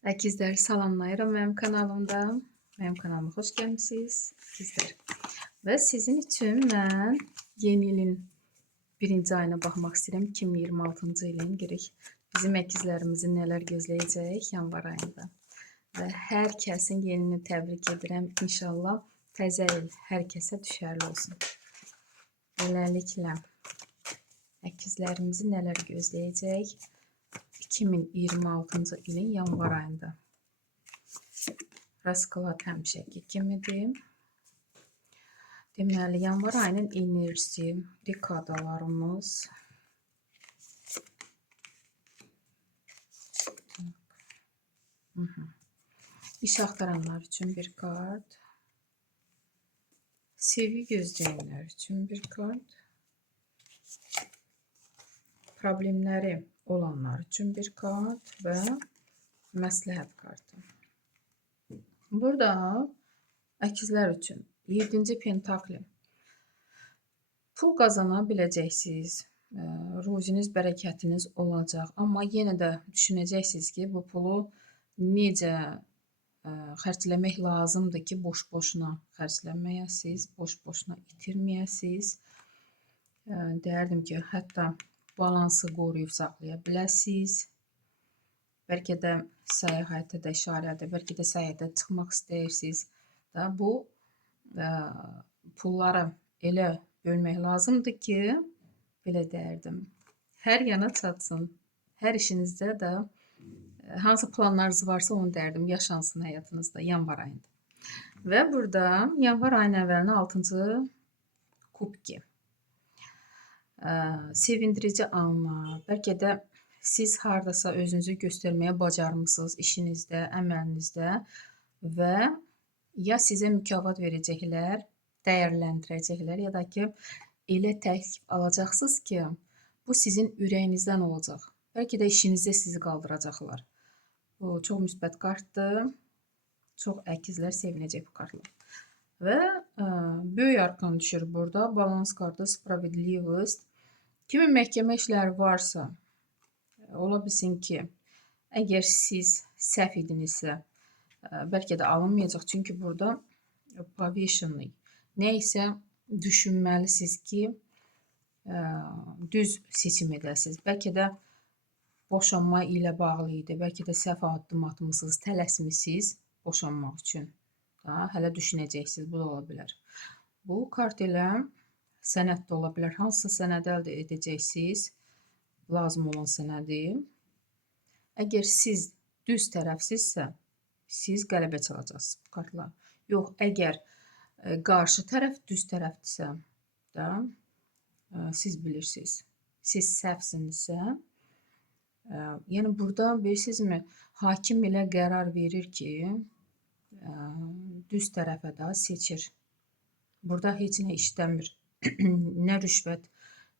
Əkizlər salamlayıram mənim kanalımda. Mənim kanalıma xoş gəlmisiniz əkizlər. Və sizin üçün mən yeni ilin birinci ayına baxmaq istəyirəm. 2026-cı ilin görək bizim əkizlərimizi nələr gözləyəcək yanvar ayında. Və hər kəsin yeni ilini təbrik edirəm. İnşallah təzə il hər kəsə düşərli olsun. Beləliklə əkizlərimizi nələr gözləyəcək 2026-cı ilin yanvar ayında. Rasklad həmişəki kimidir. Deməli, yanvar ayının enerjisi, dekadalarımız. İş axtaranlar üçün bir kart. Sevgi gözləyənlər üçün bir kart. Problemləri olanlar üçün bir kart və məsləhət kartı. Burada əkizlər üçün 7-ci pentakli. Pul qazana biləcəksiniz, ruziniz, bərəkətiniz olacaq. Amma yenə də düşünəcəksiniz ki, bu pulu necə xərcləmək lazımdır ki, boş-boşuna xərcləməyəsiniz, boş-boşuna itirməyəsiniz. Deyərdim ki, hətta balansı qoruyub saxlaya biləsiniz. Bəlkə də səyahətə də işarədir, bəlkə də səyahətə çıxmaq istəyirsiniz. Bu pulları elə bölmək lazımdır ki, belə deyərdim, hər yana çatsın. Hər işinizdə də hansı planlarınız varsa onu deyərdim, yaşansın həyatınızda yanvar ayında. Və burada yanvar ayının əvvəlinə 6-cı kubki. Sevindirici anlar, bəlkə də siz hardasa özünüzü göstərməyə bacarmısınız işinizdə, əməlinizdə və ya sizə mükafat verəcəklər, dəyərləndirəcəklər ya da ki, elə təklif alacaqsınız ki, bu sizin ürəyinizdən olacaq. Bəlkə də işinizdə sizi qaldıracaqlar. Bu çox müsbət kartdır. Çox əkizlər sevinəcək bu kartla. Və böyük arkan düşür burada. Balans kartı, spravvedlivost. Kimi məhkəmə işləri varsa, ola bilsin ki, əgər siz səhv idinizsə, bəlkə də alınmayacaq. Çünki burada повешенный. Nə isə düşünməlisiniz ki, düz seçim edəsiniz. Bəlkə də boşanma ilə bağlı idi. Bəlkə də səhv addım atmışsınız, tələsmişsiniz boşanmaq üçün. Hələ düşünəcəksiniz, bu da ola bilər. Bu kart ilə sənəd də ola bilər. Hansısa sənəd əldə edəcəksiniz, lazım olan sənədi. Əgər siz düz tərəfsizsə, siz qələbə çalacaqsınız bu kartla. Yox, əgər qarşı tərəf düz tərəfdirsə, siz bilirsiniz. Siz səhvsinizsə, yəni burada bilirsinizmi, hakim elə qərar verir ki, düz tərəfə də seçir. Burada heç nə işləmir. Nə rüşvət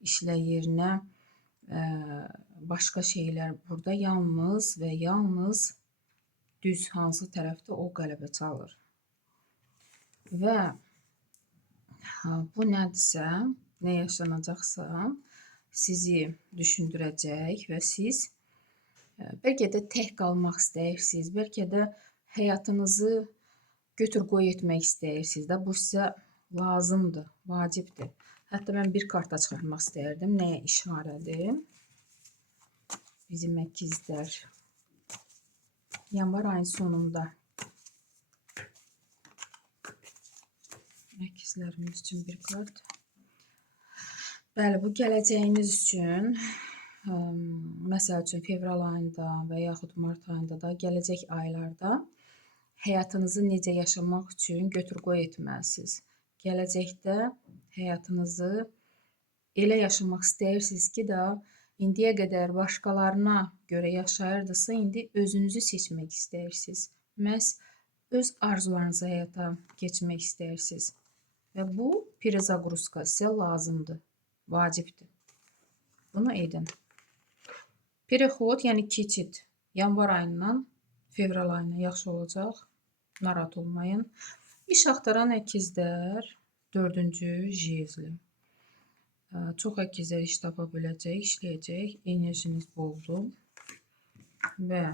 işləyir, nə başqa şeylər. Burada yalnız və yalnız düz hansı tərəfdə o qələbə çalır. Və bu nədirsə, nə yaşanacaqsa sizi düşündürəcək və siz bəlkə də tək qalmaq istəyirsiniz, bəlkə də həyatınızı götür-qoy etmək istəyirsiniz də, bu sizə lazımdır, vacibdir. Hətta mən bir karta çıxartmaq istəyirdim. Nəyə işarədir? Bizim əkizlər yanvar ayının sonunda əkizlərimiz üçün bir kart. Bəli, bu gələcəyiniz üçün, məsəl üçün fevral ayında və yaxud mart ayında da, gələcək aylarda həyatınızı necə yaşamaq üçün götür-qoy etməlisiniz. Gələcəkdə həyatınızı elə yaşamaq istəyirsiniz ki, indiyə qədər başqalarına görə yaşayırdınızsa, indi özünüzü seçmək istəyirsiniz. Məhz öz arzularınızı həyata keçmək istəyirsiniz. Və bu perezagruska sizə lazımdır, vacibdir. Bunu edin. Perexod, yəni keçid yanvar ayından fevral ayına yaxşı olacaq. Narahat olmayın. İş axtaran əkizlər 4-cü jezli. Çox əkizlər iş tapa biləcək, işləyəcək, enerjiniz boldur. Və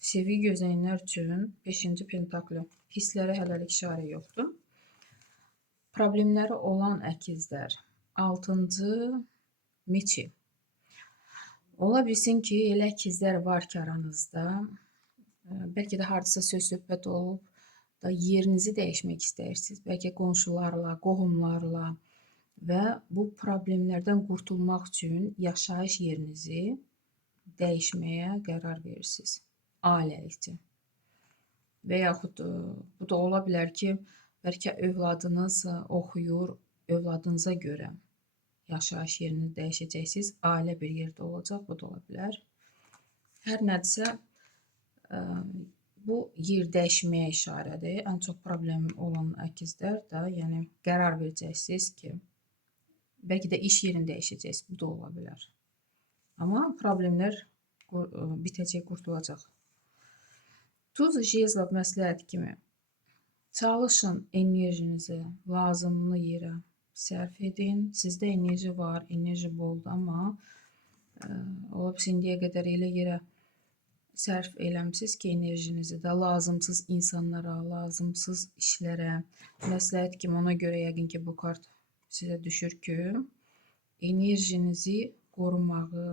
Sevgi gözləyənlər üçün 5-ci pentakli. Hisslərə hələlik işarə yoxdur. Problemləri olan əkizlər. 6-cı meçi. Ola bilsin ki, elə əkizlər var ki aranızda. Bəlkə də hardasa söz-söhbət olub da yerinizi dəyişmək istəyirsiniz. Bəlkə qonşularla, qohumlarla və bu problemlərdən qurtulmaq üçün yaşayış yerinizi dəyişməyə qərar verirsiniz. Ailəlikcə. Və yaxud bu da ola bilər ki, bəlkə övladınız oxuyur, övladınıza görə yaşayış yerini dəyişəcəksiniz. Ailə bir yerdə olacaq, bu da ola bilər. Hər nədirsə, bu yer dəyişməyə işarədir. Ən çox problemi olan əkizlər də, yəni qərar verəcəksiniz ki, bəlkə də iş yerini dəyişəcəksiniz, bu da ola bilər. Amma problemlər bitəcək, qurtulacaq. Tuz jezlov məsləhət kimi çalışın, enerjinizi lazımlı yerə sərf edin. Sizdə enerji var, enerji boldur, amma ola bilsin indiyə qədər elə yerə sərf eləmisiniz ki, enerjinizi də lazımsız insanlara, lazımsız işlərə. Məsləhət kimi ona görə yəqin ki, bu kart sizə düşür ki, enerjinizi qorumağı,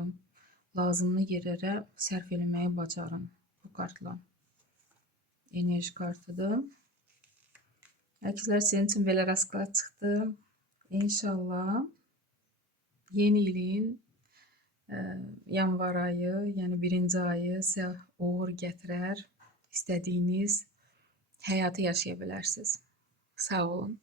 lazımlı yerlərə sərf eləməyi bacarın bu kartla. Enerji kartıdır. Əkizlər, senin üçün belə rasklad çıxdı. İnşallah yeni ilin yanvar ayı, yəni 1-ci ayı sizə uğur gətirər, istədiyiniz həyatı yaşaya bilərsiniz. Sağ olun.